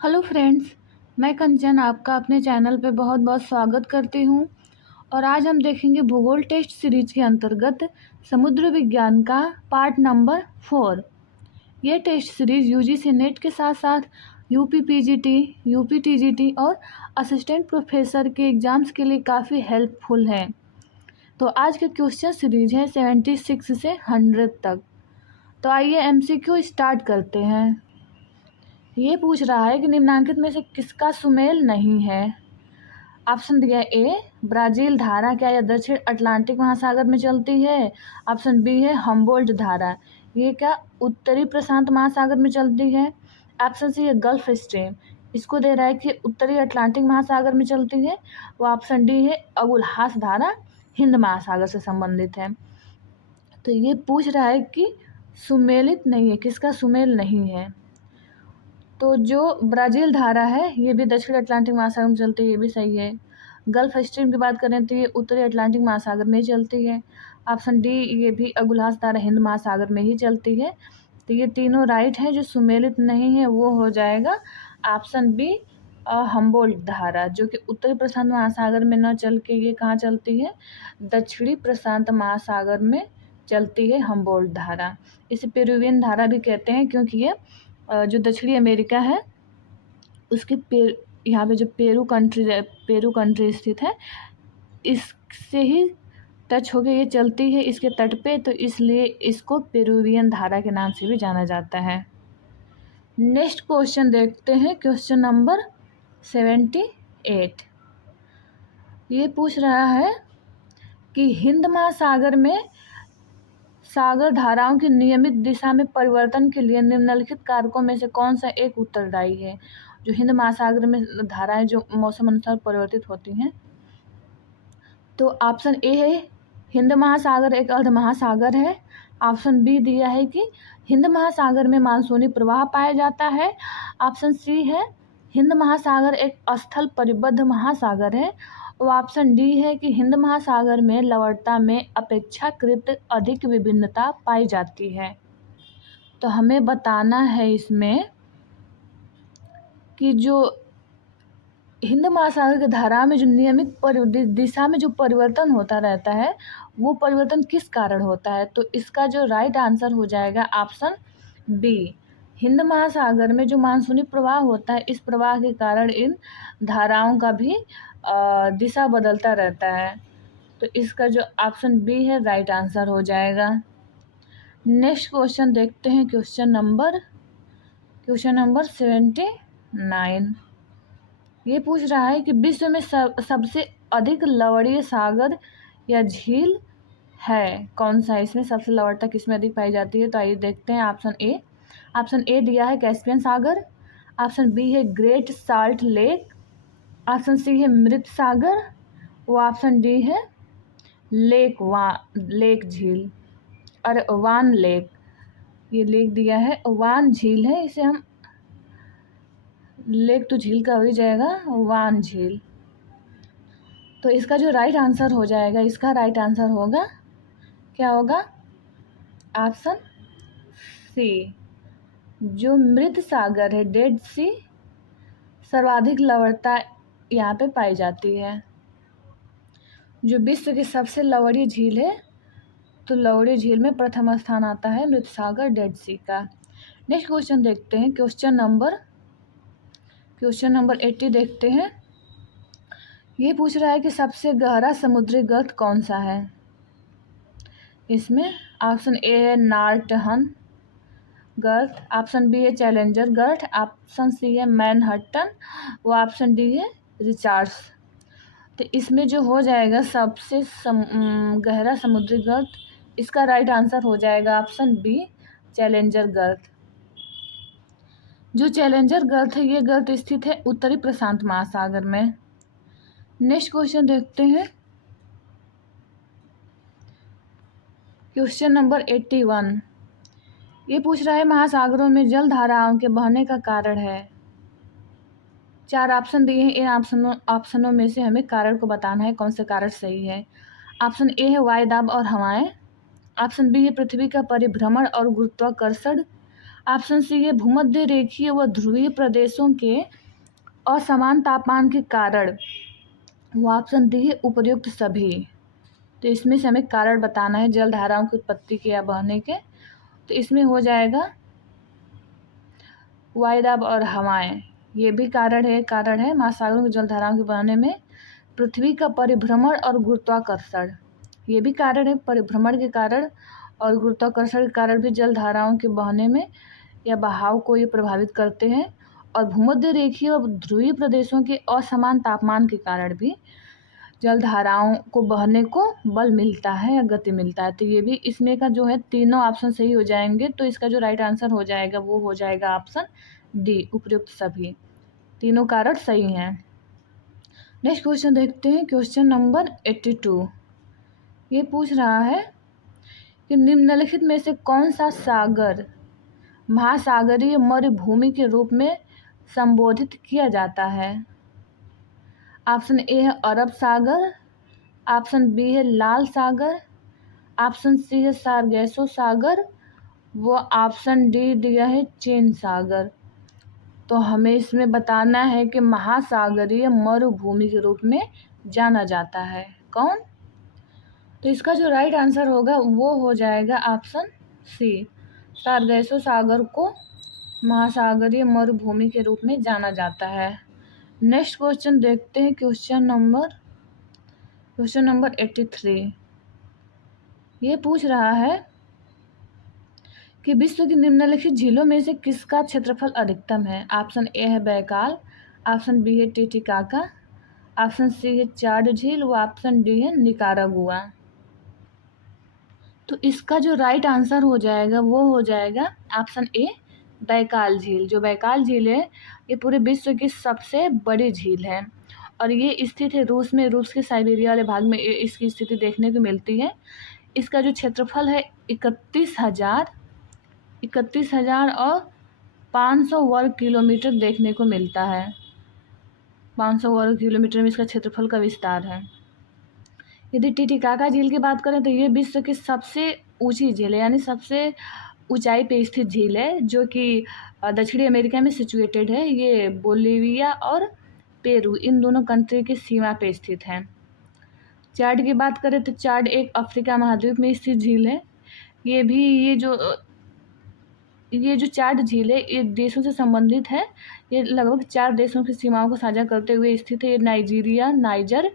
Hello friends, मैं कंचन आपका अपने चैनल पे बहुत बहुत स्वागत करती हूँ। और आज हम देखेंगे भूगोल टेस्ट सीरीज के अंतर्गत समुद्र विज्ञान का पार्ट नंबर 4। ये टेस्ट सीरीज यूजीसी नेट के साथ साथ यूपी पीजीटी, यूपी टीजीटी और असिस्टेंट प्रोफेसर के एग्ज़ाम्स के लिए काफ़ी हेल्पफुल है। तो आज का क्वेश्चन सीरीज है 76 से 100 तक। तो आइए एमसीक्यू स्टार्ट करते हैं। ये पूछ रहा है कि निम्नांकित में से किसका सुमेल नहीं है। ऑप्शन दिया है ए ब्राज़ील धारा, क्या यह दक्षिण अटलांटिक महासागर में चलती है। ऑप्शन बी है हम्बोल्ट धारा, ये क्या उत्तरी प्रशांत महासागर में चलती है। ऑप्शन सी है गल्फ स्ट्रीम, इसको दे रहा है कि उत्तरी अटलांटिक महासागर में चलती है। वो ऑप्शन डी है अबुलहास धारा, हिंद महासागर से संबंधित है। तो ये पूछ रहा है कि सुमेलित नहीं है, किसका सुमेल नहीं है। तो जो ब्राज़ील धारा है ये भी दक्षिण अटलांटिक महासागर में चलती है, ये भी सही है। गल्फ स्ट्रीम की बात करें तो ये उत्तरी अटलांटिक महासागर में ही चलती है। ऑप्शन डी ये भी अबुलहास धारा हिंद महासागर में ही चलती है। तो ये तीनों राइट है। जो सुमेलित नहीं है वो हो जाएगा ऑप्शन बी हम्बोल्ट धारा, जो कि उत्तरी प्रशांत महासागर में न चल के ये कहाँ चलती है, दक्षिणी प्रशांत महासागर में चलती है हम्बोल्ट धारा। इसे पेरुवियन धारा भी कहते हैं क्योंकि ये जो दक्षिणी अमेरिका है उसके यहाँ पे जो पेरू कंट्री स्थित है, इससे ही टच होके ये चलती है इसके तट पे, तो इसलिए इसको पेरुवियन धारा के नाम से भी जाना जाता है। नेक्स्ट क्वेश्चन देखते हैं, क्वेश्चन नंबर 78। ये पूछ रहा है कि हिंद महासागर में सागर धाराओं की नियमित दिशा में परिवर्तन के लिए निम्नलिखित कारकों में से कौन सा एक उत्तरदायी है। जो हिंद महासागर में धाराएं जो मौसम अनुसार परिवर्तित होती हैं, तो ऑप्शन ए है हिंद महासागर एक अर्ध महासागर है। ऑप्शन बी दिया है कि हिंद महासागर में मानसूनी प्रवाह पाया जाता है। ऑप्शन सी है हिंद महासागर एक स्थल परिबद्ध महासागर है। और ऑप्शन डी है कि हिंद महासागर में लवणता में अपेक्षाकृत अधिक विभिन्नता पाई जाती है। तो हमें बताना है इसमें कि जो हिंद महासागर की धारा में जो नियमित दिशा में जो परिवर्तन होता रहता है वो परिवर्तन किस कारण होता है। तो इसका जो राइट आंसर हो जाएगा ऑप्शन बी। हिंद महासागर में जो मानसूनी प्रवाह होता है, इस प्रवाह के कारण इन धाराओं का भी दिशा बदलता रहता है। तो इसका जो ऑप्शन बी है राइट आंसर हो जाएगा। नेक्स्ट क्वेश्चन देखते हैं, क्वेश्चन नंबर 79। ये पूछ रहा है कि विश्व में सबसे अधिक लवणीय सागर या झील है कौन सा है। इसमें सबसे लवणता किसमें अधिक पाई जाती है। तो आइए देखते हैं। ऑप्शन ए दिया है कैस्पियन सागर। ऑप्शन बी है great salt lake. Option C है मृत सागर। वो ऑप्शन डी है लेक झील और वान लेक। ये लेक दिया है, वान झील है, इसे हम लेक तो झील का हो ही जाएगा, वान झील। तो इसका जो राइट आंसर हो जाएगा, इसका राइट आंसर होगा, क्या होगा, ऑप्शन सी। जो मृत सागर है, डेड सी, सर्वाधिक लवणता यहाँ पे पाई जाती है। जो विश्व की सबसे लवणीय झील है, तो लवणीय झील में प्रथम स्थान आता है मृत सागर, डेड सी का। नेक्स्ट क्वेश्चन देखते हैं, क्वेश्चन नंबर 80 देखते हैं। ये पूछ रहा है कि सबसे गहरा समुद्री गर्त कौन सा है। इसमें ऑप्शन ए है नार्टन गर्त, ऑप्शन बी है चैलेंजर गर्त, ऑप्शन सी है मैनहट्टन, वो ऑप्शन डी है रिचार्ड्स। तो इसमें जो हो जाएगा सबसे गहरा समुद्री गर्त, इसका राइट आंसर हो जाएगा ऑप्शन बी चैलेंजर गर्त। जो चैलेंजर गर्त है, ये गर्त स्थित है उत्तरी प्रशांत महासागर में। नेक्स्ट क्वेश्चन देखते हैं, क्वेश्चन नंबर 81। ये पूछ रहा है महासागरों में जल धाराओं के बहने का कारण है। 4 ऑप्शन दिए हैं, इन ऑप्शनों में से हमें कारण को बताना है कौन सा कारण सही है। ऑप्शन ए है वायुदाब और हवाएं। ऑप्शन बी है पृथ्वी का परिभ्रमण और गुरुत्वाकर्षण। ऑप्शन सी है भूमध्य रेखीय व ध्रुवीय प्रदेशों के असमान तापमान के कारण। वो ऑप्शन डी है उपर्युक्त सभी। तो इसमें से हमें कारण बताना है जल धाराओं की उत्पत्ति के या बहने के। तो इसमें हो जाएगा वायुदाब और हवाएं। ये भी कारण है महासागरों की जल धाराओं के बहने में पृथ्वी का परिभ्रमण और गुरुत्वाकर्षण। ये भी कारण है, परिभ्रमण के कारण और गुरुत्वाकर्षण के कारण भी जल धाराओं के बहने में या बहाव को ये प्रभावित करते हैं। और भूमध्य रेखीय और ध्रुवीय प्रदेशों के असमान तापमान के कारण भी जल धाराओं को बहने को बल मिलता है या गति मिलता है। तो ये भी इसमें का जो है तीनों ऑप्शन सही हो जाएंगे। तो इसका जो राइट आंसर हो जाएगा वो हो जाएगा ऑप्शन डी उपर्युक्त सभी। तीनों कारण सही हैं। नेक्स्ट क्वेश्चन देखते हैं, क्वेश्चन नंबर 82। ये पूछ रहा है कि निम्नलिखित में से कौन सा सागर महासागरीय मरुभूमि के रूप में संबोधित किया जाता है। ऑप्शन ए है अरब सागर, ऑप्शन बी है लाल सागर, ऑप्शन सी है सारगैसो सागर, वो ऑप्शन डी दिया है चीन सागर। तो हमें इसमें बताना है कि महासागरीय मरुभूमि के रूप में जाना जाता है कौन। तो इसका जो राइट आंसर होगा वो हो जाएगा ऑप्शन सी, सारगैसो सागर को महासागरीय मरुभूमि के रूप में जाना जाता है। नेक्स्ट क्वेश्चन देखते हैं, क्वेश्चन नंबर 83। ये पूछ रहा है कि विश्व की निम्नलिखित झीलों में से किसका क्षेत्रफल अधिकतम है। ऑप्शन ए है बैकाल, ऑप्शन बी है टिटिकाका, ऑप्शन सी है चाड झील, व ऑप्शन डी है निकारागुआ। तो इसका जो राइट आंसर हो जाएगा वो हो जाएगा ऑप्शन ए बैकाल झील। जो बैकाल झील है ये पूरे विश्व की सबसे बड़ी झील है और ये स्थित है रूस में। रूस के साइबेरिया वाले भाग में इसकी स्थिति देखने को मिलती है। इसका जो क्षेत्रफल है 31,500 वर्ग किलोमीटर देखने को मिलता है। 500 वर्ग किलोमीटर में इसका क्षेत्रफल का विस्तार है। यदि टिटिकाका झील की बात करें तो ये विश्व की सबसे ऊंची झील है, यानी सबसे ऊंचाई पे स्थित झील है, जो कि दक्षिणी अमेरिका में सिचुएटेड है। ये बोलिविया और पेरू इन दोनों कंट्री की सीमा पे स्थित है। चाड की बात करें तो चाड एक अफ्रीका महाद्वीप में स्थित झील है। ये जो चाड झील है ये देशों से संबंधित है। ये लगभग 4 देशों की सीमाओं को साझा करते हुए स्थित है। ये नाइजीरिया, नाइजर,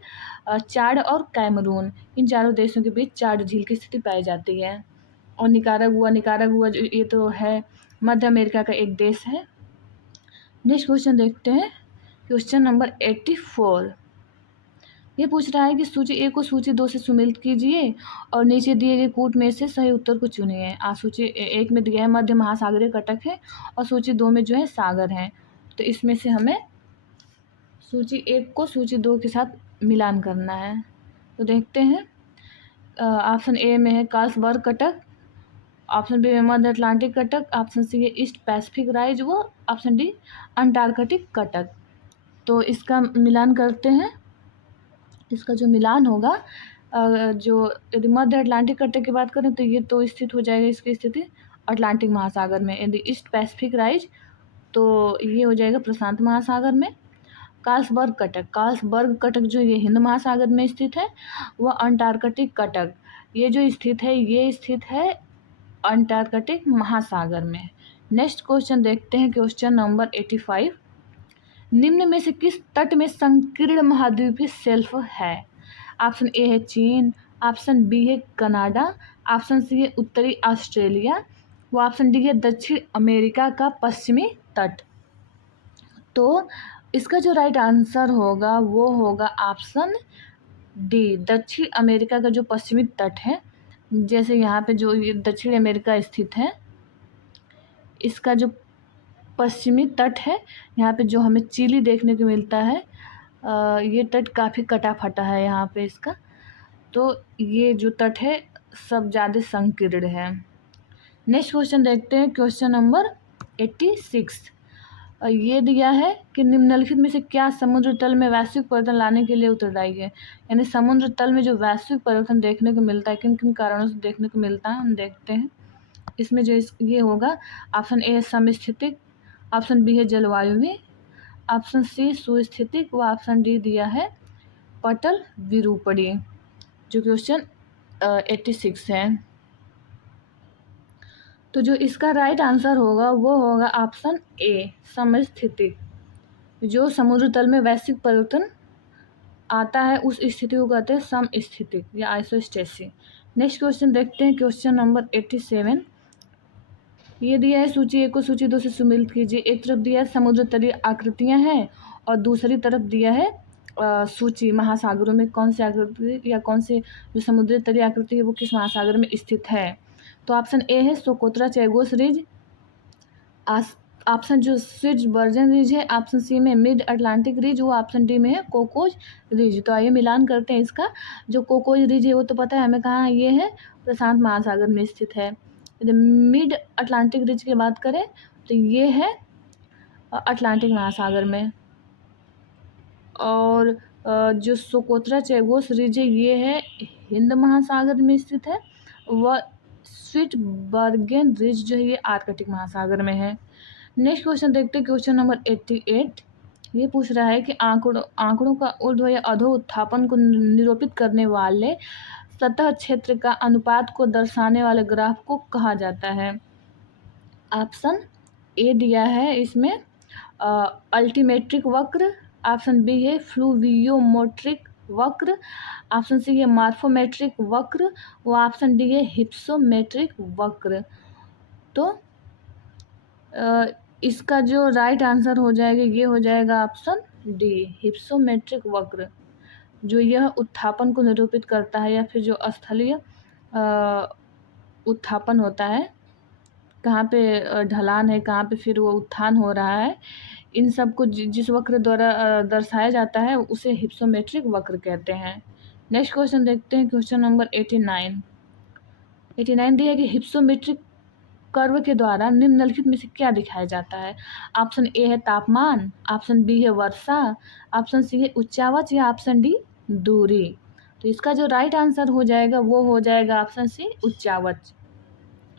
चाड और कैमरून इन चारों देशों के बीच चाड झील की स्थिति पाई जाती है। और निकारागुआ जो ये तो है मध्य अमेरिका का एक देश है। नेक्स्ट क्वेश्चन देखते हैं, क्वेश्चन नंबर 84। ये पूछ रहा है कि सूची ए को सूची 2 से सुमेलित कीजिए और नीचे दिए गए कूट में से सही उत्तर को चुनिए। सूची 1 में दिया है मध्य महासागरीय कटक है और सूची 2 में जो है सागर है। तो इसमें से हमें सूची 1 को सूची 2 के साथ मिलान करना है। तो देखते हैं, ऑप्शन ए में है कार्लसबर्ग कटक, ऑप्शन बी में मध्य अटलांटिक कटक, ऑप्शन सी है ईस्ट पैसिफिक राइज, वो ऑप्शन डी अंटार्कटिक कटक। तो इसका मिलान करते हैं। इसका जो मिलान होगा जो यदि मध्य अटलांटिक कटक की बात करें तो ये तो स्थित हो जाएगा इसकी स्थिति अटलांटिक महासागर में। यदि ईस्ट पैसिफिक राइज तो ये हो जाएगा प्रशांत महासागर में। कार्लसबर्ग कटक जो ये हिंद महासागर में स्थित है, वह अंटार्कटिक कटक ये जो स्थित है अंटार्कटिक महासागर में। नेक्स्ट क्वेश्चन देखते हैं, क्वेश्चन नंबर 85। निम्न में से किस तट में संकीर्ण महाद्वीपीय शेल्फ है। ऑप्शन ए है चीन, ऑप्शन बी है कनाडा, ऑप्शन सी है उत्तरी ऑस्ट्रेलिया, व ऑप्शन डी है दक्षिण अमेरिका का पश्चिमी तट। तो इसका जो राइट आंसर होगा वो होगा ऑप्शन डी, दक्षिण अमेरिका का जो पश्चिमी तट है। जैसे यहाँ पे जो ये दक्षिण अमेरिका स्थित है, इसका जो पश्चिमी तट है यहाँ पे जो हमें चिली देखने को मिलता है, ये तट काफ़ी कटा फटा है यहाँ पे इसका। तो ये जो तट है सब ज़्यादा संकीर्ण है। नेक्स्ट क्वेश्चन देखते हैं, क्वेश्चन नंबर 86। ये दिया है कि निम्नलिखित में से क्या समुद्र तल में वैश्विक परिवर्तन लाने के लिए उत्तरदायी है। यानी समुद्र तल में जो वैश्विक परिवर्तन देखने को मिलता है किन किन कारणों से देखने को मिलता है हम देखते हैं। इसमें जो ये होगा ऑप्शन ए है समस्थितिक, ऑप्शन बी है जलवायुवी, ऑप्शन सी सुस्थितिक व ऑप्शन डी दिया है पटल विरूपणीय, जो क्वेश्चन 86 है। तो जो इसका राइट आंसर होगा वो होगा ऑप्शन ए समस्थितिक। जो समुद्र तल में वैश्विक परिवर्तन आता है उस स्थिति को कहते हैं समस्थितिक या आइसोस्टेसी। नेक्स्ट क्वेश्चन देखते हैं, क्वेश्चन नंबर 87। ये दिया है सूची 1 को सूची 2 से सम्मिलित कीजिए। एक तरफ दिया है समुद्र तलीय आकृतियां हैं और दूसरी तरफ दिया है सूची महासागरों में कौन सी आकृति या कौन से जो समुद्री तलीय आकृति है वो किस महासागर में स्थित है। तो ऑप्शन ए है सोकोत्रा चैगोस रिज, ऑप्शन जो स्विट्जबर्जन रिज है, ऑप्शन सी में मिड अटलांटिक रिज, वो ऑप्शन डी में है कोकोज रिज। तो आइए मिलान करते हैं इसका। जो कोकोज रिज है वो तो पता है हमें कहाँ ये है, प्रशांत महासागर में स्थित है। यदि मिड अटलांटिक रिज की बात करें तो ये है अटलांटिक महासागर में। और जो सोकोत्रा चैगोस रिज है ये है हिंद महासागर में स्थित है। व स्विट्जबर्गेन रिज जो है ये आर्कटिक महासागर में है। नेक्स्ट क्वेश्चन देखते हैं, क्वेश्चन नंबर 88। ये पूछ रहा है कि आंकड़ों का ऊर्ध्व या अधो उत्थापन को निरूपित करने वाले सतह क्षेत्र का अनुपात को दर्शाने वाले ग्राफ को कहा जाता है। ऑप्शन ए दिया है इसमें अल्टीमेट्रिक वक्र, ऑप्शन बी है फ्लूवियोमेट्रिक वक्र, ऑप्शन सी है मार्फोमेट्रिक वक्र, व ऑप्शन डी है हिप्सोमेट्रिक वक्र। तो इसका जो राइट आंसर हो जाएगा ये हो जाएगा ऑप्शन डी हिप्सोमेट्रिक वक्र, जो यह उत्थापन को निरूपित करता है या फिर जो स्थलीय उत्थापन होता है, कहाँ पे ढलान है, कहाँ पे फिर वो उत्थान हो रहा है, इन सब को जिस वक्र द्वारा दर्शाया जाता है उसे हिप्सोमेट्रिक वक्र कहते हैं। नेक्स्ट क्वेश्चन देखते हैं, क्वेश्चन नंबर 89 दिया है कि हिप्सोमेट्रिक कर्व के द्वारा निम्नलिखित में से क्या दिखाया जाता है। ऑप्शन ए है तापमान, ऑप्शन बी है वर्षा, ऑप्शन सी है उच्चावच या ऑप्शन डी दूरी। तो इसका जो राइट आंसर हो जाएगा वो हो जाएगा ऑप्शन सी उच्चावच।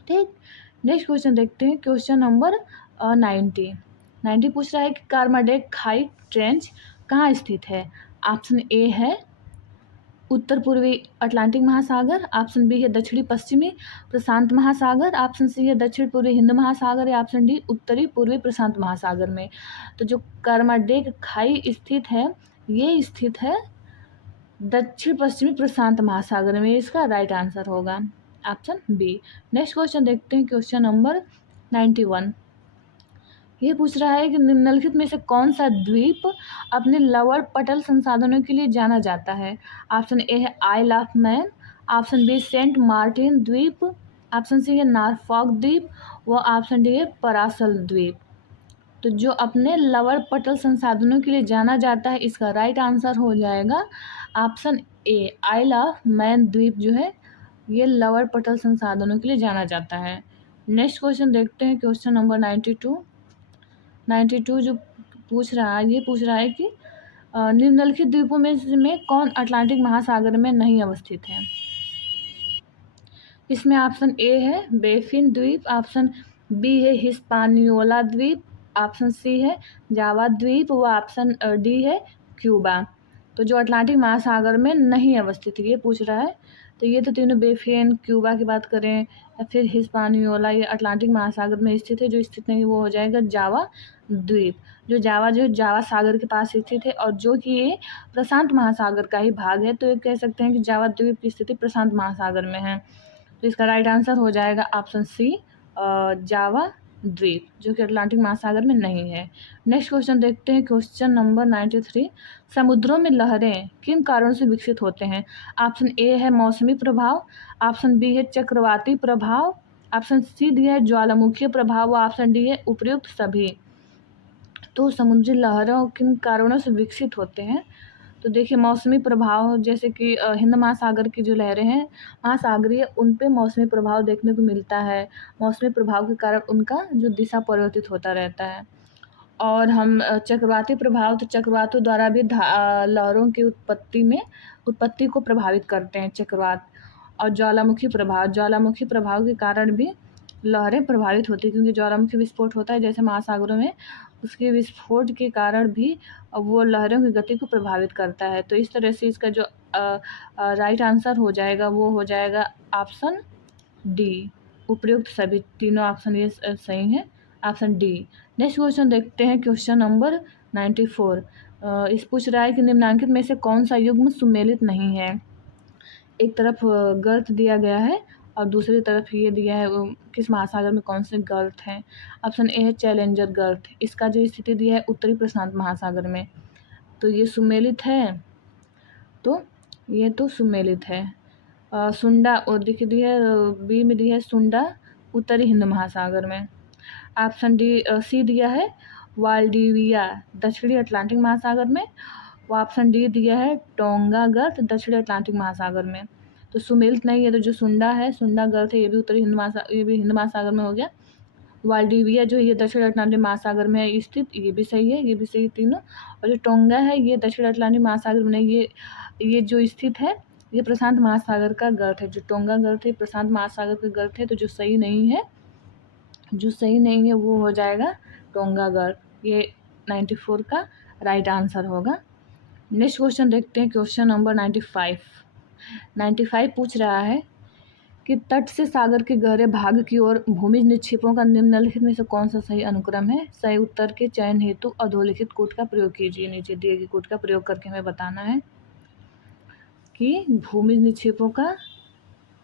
ठीक, नेक्स्ट क्वेश्चन देखते हैं, क्वेश्चन नंबर 90 पूछ रहा है कि कार्माडेक खाई ट्रेंच कहाँ स्थित है। ऑप्शन ए है उत्तर पूर्वी अटलांटिक महासागर, ऑप्शन बी है दक्षिणी पश्चिमी प्रशांत महासागर, ऑप्शन सी है दक्षिण पूर्वी हिंद महासागर या ऑप्शन डी उत्तरी पूर्वी प्रशांत महासागर में। तो जो कार्माडेक खाई स्थित है ये स्थित है दक्षिण पश्चिमी प्रशांत महासागर में, इसका राइट आंसर होगा ऑप्शन बी। नेक्स्ट क्वेश्चन देखते हैं, क्वेश्चन नंबर 91। ये पूछ रहा है कि निम्नलिखित में से कौन सा द्वीप अपने लवण पटल संसाधनों के लिए जाना जाता है। ऑप्शन ए है Isle of Man, option B Saint Martin द्वीप, ऑप्शन सी है नॉरफॉक द्वीप, व ऑप्शन डी है परासल द्वीप। तो जो अपने लवण पटल संसाधनों के लिए जाना जाता है इसका राइट आंसर हो जाएगा option A Isle of Man द्वीप जो है ये लवण पटल संसाधनों के लिए जाना जाता है। नेक्स्ट क्वेश्चन देखते हैं, क्वेश्चन नंबर 92 जो पूछ रहा है ये पूछ रहा है कि निम्नलिखित द्वीपों में कौन अटलांटिक महासागर में नहीं अवस्थित है। इसमें ऑप्शन ए है बेफिन द्वीप, ऑप्शन बी है हिस्पानियोला द्वीप, ऑप्शन सी है जावा द्वीप व ऑप्शन डी है क्यूबा। तो जो अटलांटिक महासागर में नहीं अवस्थित है ये पूछ रहा है। तो ये तो तीनों बेफिन क्यूबा की बात करें या फिर हिस्पानियोला ये अटलांटिक महासागर में स्थित है, जो स्थित नहीं वो हो जाएगा जावा द्वीप। जो जावा सागर के पास स्थित है और जो कि ये प्रशांत महासागर का ही भाग है, तो ये कह सकते हैं कि जावा द्वीप की स्थिति प्रशांत महासागर में है। तो इसका राइट आंसर हो जाएगा ऑप्शन सी जावा द्वीप, जो कि अटलांटिक महासागर में नहीं है। नेक्स्ट क्वेश्चन देखते हैं, क्वेश्चन नंबर 93। समुद्रों में लहरें किन कारणों से विकसित होते हैं। ऑप्शन ए है मौसमी प्रभाव, ऑप्शन बी है चक्रवाती प्रभाव, ऑप्शन सी दिया है ज्वालामुखीय प्रभाव व ऑप्शन डी है उपयुक्त सभी। तो समुद्री लहरों किन कारणों से विकसित होते हैं, तो देखिए मौसमी प्रभाव जैसे कि हिंद महासागर की जो लहरें हैं महासागरीय उन पे मौसमी प्रभाव देखने को मिलता है। मौसमी प्रभाव के कारण उनका जो दिशा परिवर्तित होता रहता है। और हम चक्रवाती प्रभाव, तो चक्रवातों द्वारा भी लहरों की उत्पत्ति को प्रभावित करते हैं चक्रवात। और ज्वालामुखी प्रभाव के कारण भी लहरें प्रभावित होती हैं, क्योंकि ज्वालामुखी विस्फोट होता है जैसे महासागरों में, उसके विस्फोट के कारण भी वो लहरों की गति को प्रभावित करता है। तो इस तरह से इसका जो राइट आंसर हो जाएगा वो हो जाएगा ऑप्शन डी। उपयुक्त सभी तीनों ऑप्शन ये सही है, ऑप्शन डी। नेक्स्ट क्वेश्चन देखते हैं, क्वेश्चन नंबर 94। इस पूछ रहा है कि निम्नलिखित में से कौन सा युग्म सुमेलित नहीं है। एक तरफ गर्त दिया गया है और दूसरी तरफ ये दिया है किस महासागर में कौन से गर्त हैं। ऑप्शन ए है चैलेंजर गर्त, इसका जो स्थिति दिया है उत्तरी प्रशांत महासागर में, तो ये सुमेलित है, तो ये तो सुमेलित है। सुंडा और दिख दी है, बी में दी है सुंडा उत्तरी हिंद महासागर में। ऑप्शन डी सी दिया है वाल्डिविया दक्षिणी अटलांटिक महासागर में। ऑप्शन डी दिया है टोंगा गर्त दक्षिणी अटलांटिक महासागर में। तो सुमेलित नहीं है, तो जो सुंडा है, सुंडा गर्त है, ये भी उत्तरी हिंद महासागर, ये भी हिंद महासागर में हो गया। वाल्डिविया जो ये दक्षिण अटलांटिक महासागर में है स्थित, ये भी सही है, ये भी सही तीनों। और जो टोंगा है ये दक्षिण अटलांटिक महासागर में, ये जो स्थित है ये प्रशांत महासागर का गर्त है। जो टोंगा गर्त है प्रशांत महासागर का गर्त है। तो जो सही नहीं है, वो हो जाएगा टोंगा गर्त। ये 94 का राइट आंसर होगा। नेक्स्ट क्वेश्चन देखते हैं, क्वेश्चन नंबर 95 पूछ रहा है कि तट से सागर के गहरे भाग की ओर भूमिज निक्षेपों का निम्नलिखित में से कौन सा सही अनुक्रम है। सही उत्तर के चयन हेतु अधोलिखित कोड का प्रयोग कीजिए। नीचे दिए गए कोड का प्रयोग करके हमें बताना है कि भूमिज निक्षेपों का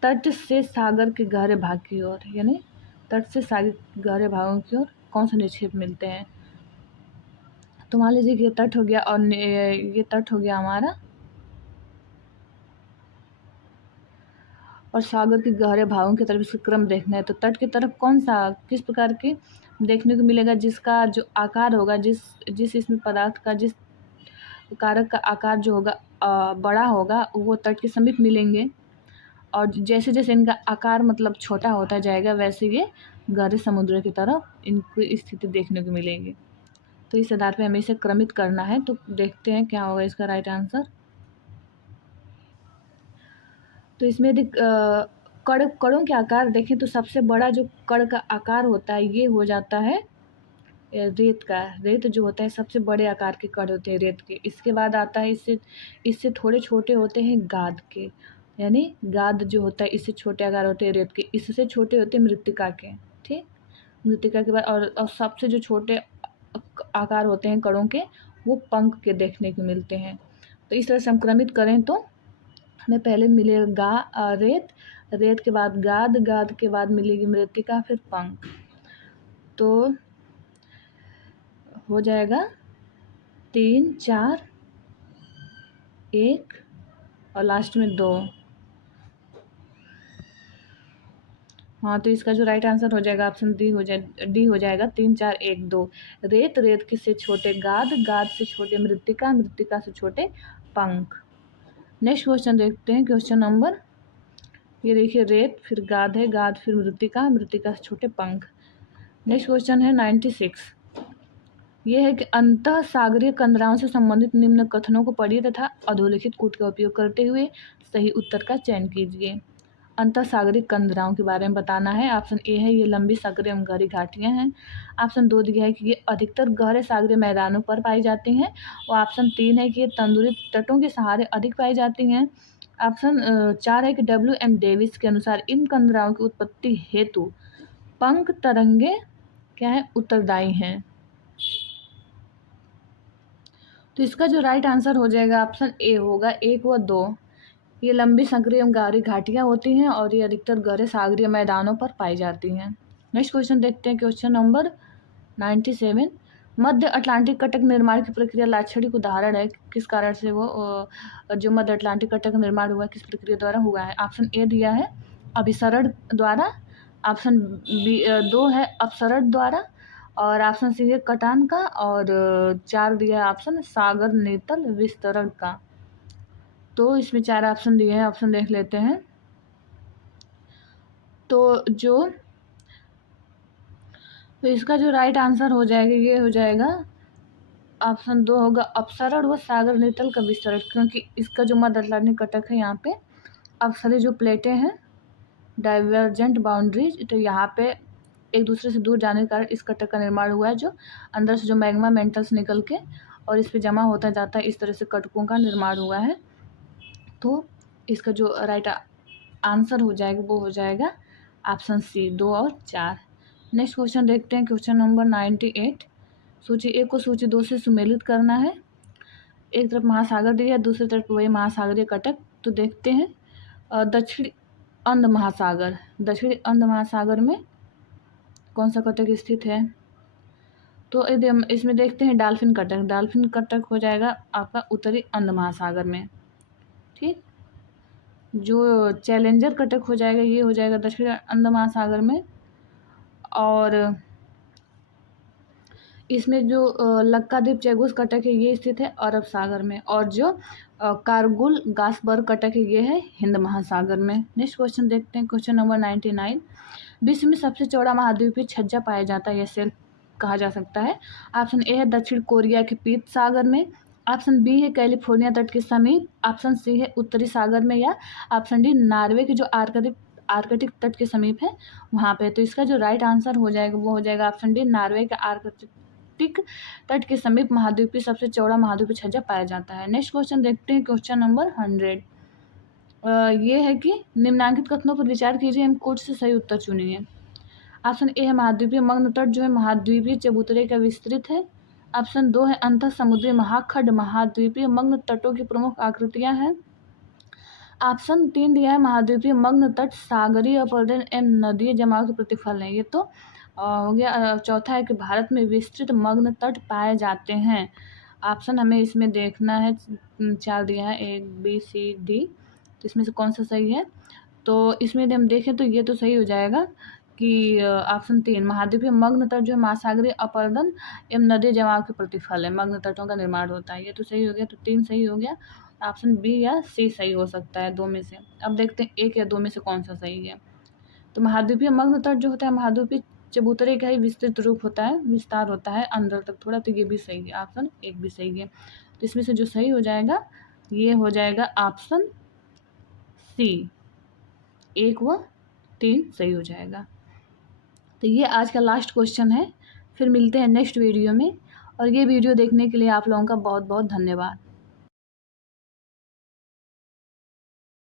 तट से सागर के गहरे भाग की ओर, यानी तट से सागर के गहरे भागों की ओर कौन से निक्षेप मिलते हैं। तो मान लीजिए कि ये तट हो गया और ये तट हो गया हमारा, और सागर के गहरे भागों की तरफ इसका क्रम देखना है। तो तट की तरफ कौन सा किस प्रकार के देखने को मिलेगा, जिसका जो आकार होगा, जिस इसमें पदार्थ का जिस कारक का आकार जो होगा बड़ा होगा, वो तट के समीप मिलेंगे। और जैसे जैसे इनका आकार मतलब छोटा होता जाएगा, वैसे ये गहरे समुद्र की तरफ इनकी स्थिति देखने को मिलेगी। तो इस आधार पे हमें इसे क्रमित करना है। तो देखते हैं क्या होगा इसका राइट आंसर। तो इसमें यदि कणों के आकार देखें तो सबसे बड़ा जो कण का आकार होता है ये हो जाता है रेत का। रेत जो होता है सबसे बड़े आकार के कण होते हैं रेत के। इसके बाद आता है इससे थोड़े छोटे होते हैं गाद के, यानी गाद जो होता है इससे छोटे आकार होते हैं रेत के। इससे छोटे होते हैं मृत्तिका के, ठीक। मृत्तिका के बाद और सबसे जो छोटे आकार होते हैं कणों के, वो पंख के देखने को मिलते हैं। तो इस तरह से हम क्रमित करें तो हमें पहले मिलेगा रेत, रेत के बाद गाद, गाद के बाद मिलेगी मृत्तिका, फिर पंख। तो हो जाएगा 3, 4, 1 और लास्ट में 2। हाँ, तो इसका जो राइट आंसर हो जाएगा ऑप्शन डी हो जाएगा 3, 4, 1, 2। रेत, रेत के से छोटे गाद, गाद से छोटे मृत्तिका, मृत्तिका से छोटे पंख। नेक्स्ट क्वेश्चन देखते हैं, क्वेश्चन नंबर, ये देखिए रेत फिर गाद है, गाद फिर मृत्तिका, मृत्तिका से छोटे पंख। नेक्स्ट क्वेश्चन है 96। ये है कि अंतः सागरीय कंदराओं से संबंधित निम्न कथनों को पढ़िए तथा अधोलिखित कूट का उपयोग करते हुए सही उत्तर का चयन कीजिए। अंतः सागरीय कंदराओं के बारे में बताना है। ऑप्शन ए है ये लंबी सागरीय एवं गहरी घाटियां हैं। ऑप्शन 2 दिया है कि ये अधिकतर गहरे सागरीय मैदानों पर पाई जाती हैं। और ऑप्शन 3 है कि ये तंदुरी तटों के सहारे अधिक पाई जाती हैं। ऑप्शन 4 है कि WM डेविस के अनुसार इन कंदराओं की उत्पत्ति हेतु पंख तरंगे क्या है उत्तरदायी हैं। तो इसका जो राइट आंसर हो जाएगा ऑप्शन ए होगा 1 व 2। ये लंबी संकरीय एवं गहरी घाटियाँ होती हैं और ये अधिकतर गहरे सागरीय मैदानों पर पाई जाती हैं। नेक्स्ट क्वेश्चन देखते हैं, क्वेश्चन नंबर 97। मध्य अटलांटिक कटक निर्माण की प्रक्रिया लाक्षणिक उदाहरण है। किस कारण से वो जो मध्य अटलांटिक कटक निर्माण हुआ किस प्रक्रिया द्वारा हुआ है। ऑप्शन ए दिया है अभिसरण द्वारा, ऑप्शन बी 2 है अपसरण द्वारा, और ऑप्शन सी है कटान का, और 4 दिया है ऑप्शन सागर नेतल विस्तरण का। तो इसमें 4 ऑप्शन दिए हैं, ऑप्शन देख लेते हैं। तो इसका जो राइट आंसर हो जाएगा ये हो जाएगा ऑप्शन 2 होगा अपसरण व सागर नेतल का विस्तरण, क्योंकि इसका जो मध्य अटलांटिक कटक है यहाँ पे अपसरी जो प्लेटें हैं डाइवर्जेंट बाउंड्रीज, तो यहाँ पे एक दूसरे से दूर जाने के कारण इस कटक का निर्माण हुआ है, जो अंदर से जो मैग्मा मेंटल्स निकल के और इस पे जमा होता जाता है, इस तरह से कटकों का निर्माण हुआ है। तो इसका जो राइट आंसर हो जाएगा वो हो जाएगा ऑप्शन सी, 2 और 4। नेक्स्ट क्वेश्चन देखते हैं, क्वेश्चन नंबर 98। सूची 1 को सूची 2 से सुमेलित करना है। एक तरफ महासागर दिया है, दूसरी तरफ वही महासागरीय कटक। तो देखते हैं दक्षिणी अंध महासागर, दक्षिणी अंध महासागर में कौन सा कटक स्थित है? तो इसमें देखते हैं डाल्फिन कटक। डाल्फिन कटक हो जाएगा आपका उत्तरी अंध महासागर में। ठीक, जो चैलेंजर कटक हो जाएगा ये हो जाएगा दक्षिण अंध महासागर में। और इसमें जो लक्काद्वीप चेगोस कटक है ये स्थित है अरब सागर में। और जो कारगुल गासबर्ग कटक है ये है हिंद महासागर में। नेक्स्ट क्वेश्चन देखते हैं, क्वेश्चन नंबर 99। विश्व में सबसे चौड़ा महाद्वीपीय छज्जा पाया जाता है, यह सेल्फ कहा जा सकता है। ऑप्शन ए है दक्षिण कोरिया के पीत सागर में, ऑप्शन बी है कैलिफोर्निया तट के समीप, ऑप्शन सी है उत्तरी सागर में, या ऑप्शन डी नॉर्वे के जो आर्कटिक तट के समीप है वहाँ पे। तो इसका जो राइट आंसर हो जाएगा वो हो जाएगा ऑप्शन डी, नॉर्वे के आर्कटिक तट के समीप महाद्वीपीय सबसे चौड़ा महाद्वीपीय छज्जा पाया जाता है। नेक्स्ट क्वेश्चन देखते हैं, क्वेश्चन नंबर 100। ये है कि निम्नांकित कथनों पर विचार कीजिए, हम कोड से सही उत्तर चुनिए। ऑप्शन ए है महाद्वीपीय मग्न तट जो है महाद्वीपीय चबूतरे का विस्तृत है। ऑप्शन 2 है अंतः समुद्री महाखंड महाद्वीपीय मग्न तटों की प्रमुख आकृतियां हैं। ऑप्शन 3 दिया है महाद्वीपीय मग्न तट सागरीय अपरदन एवं नदीय जमाव के प्रतिफल है। ये तो हो गया। चौथा है कि भारत में विस्तृत मग्न तट पाए जाते हैं। ऑप्शन हमें इसमें देखना है, 4 दिया है, A B C D। तो इसमें से कौन सा सही है? तो इसमें यदि हम देखें तो ये तो सही हो जाएगा कि ऑप्शन 3 महाद्वीपीय मग्न तट जो है महासागरीय अपरदन एवं नदी जमाव के प्रतिफल है, मग्न तटों का निर्माण होता है। ये तो सही हो गया, तो 3 सही हो गया। ऑप्शन बी या सी सही हो सकता है, 2 में से। अब देखते हैं 1 या 2 में से कौन सा सही है। तो महाद्वीपीय मग्न तट जो होता है महाद्वीपीय चबूतरे का ही विस्तृत रूप होता है, विस्तार होता है अंदर तक थोड़ा, तो ये भी सही है, ऑप्शन 1 भी सही है। तो इसमें से जो सही हो जाएगा ये हो जाएगा ऑप्शन सी, 1 व 3 सही हो जाएगा। तो ये आज का लास्ट क्वेश्चन है। फिर मिलते हैं नेक्स्ट वीडियो में, और ये वीडियो देखने के लिए आप लोगों का बहुत बहुत धन्यवाद।